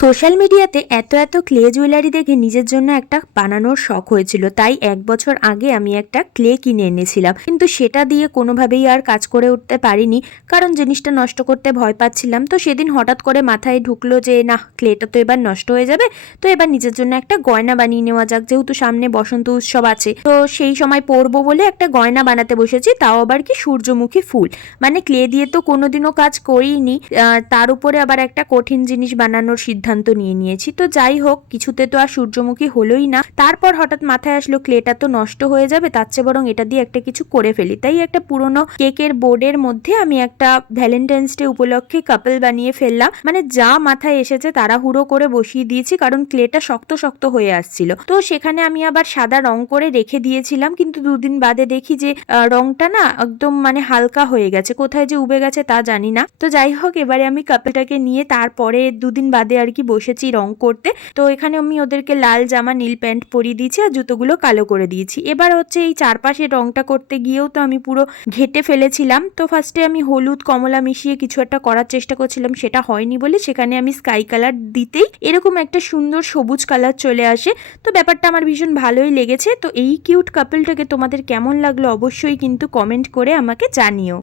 Social মিডিয়াতে এত এত ক্লে জুয়েলারি দেখে নিজের জন্য একটা বানানোর শখ হয়েছিল, তাই 1 বছর আগে আমি একটা ক্লে কিনে এনেছিলাম, কিন্তু সেটা দিয়ে কোনোভাবেই আর কাজ করে উঠতে পারিনি, কারণ জিনিসটা নষ্ট করতে ভয় পাচ্ছিলাম। তো সেদিন হঠাৎ করে মাথায় ঢুকলো যে না, ক্লেটা তো এবার নষ্ট হয়ে যাবে, তো এবার নিজের জন্য একটা গয়না বানিয়ে নেওয়া যাক, যেহেতু সামনে বসন্ত উৎসব আছে, তো সেই সময় পরবো বলে একটা গয়না বানাতে বসেছি, তাও আবার কি সূর্যমুখী ফুল। মানে ক্লে দিয়ে তো কোনোদিনও কাজ করিনি, তার উপরে আবার একটা কঠিন জিনিস বানানোর সিদ্ধান্ত নিয়ে নিয়েছি। তো যাই হোক, কিছুতে তো আর সূর্যমুখী হলোই না। তারপর হঠাৎ মাথায় আসলো ক্লেটা তো নষ্ট হয়ে যাবে, তার চেয়ে বরং এটা দিয়ে একটা কিছু করে ফেলি। তাই একটা পুরনো কেকের বোর্ডের মধ্যে আমি একটা ভ্যালেন্টাইন্স ডে উপলক্ষে কাপল বানিয়ে ফেললাম। মানে যা মাথায় এসেছে তাড়াহুড়ো করে বসিয়ে দিয়েছি, কারণ ক্লেটা শক্ত শক্ত হয়ে আসছিল। তো সেখানে আমি আবার সাদা রং করে রেখে দিয়েছিলাম, কিন্তু দুদিন বাদে দেখি যে রংটা না একদম মানে হালকা হয়ে গেছে, কোথায় যে উবে গেছে তা জানি না। তো যাই হোক, এবারে আমি কাপলটাকে নিয়ে তারপরে দুদিন বাদে আর কি বসেছি রং করতে। তো এখানে আমি ওদেরকে লাল জামা নীল প্যান্ট পরিয়ে দিয়েছি আর জুতোগুলো কালো করে দিয়েছি। এবার হচ্ছে এই চারপাশে রংটা করতে গিয়েও তো আমি পুরো ঘেটে ফেলেছিলাম। তো ফার্স্টে আমি হলুদ কমলা মিশিয়ে কিছু একটা করার চেষ্টা করছিলাম, সেটা হয়নি বলে সেখানে আমি স্কাই কালার দিতেই এরকম একটা সুন্দর সবুজ কালার চলে আসে। তো ব্যাপারটা আমার ভীষণ ভালোই লেগেছে। তো এই কিউট কাপলটাকে তোমাদের কেমন লাগলো অবশ্যই কিন্তু কমেন্ট করে আমাকে জানিও।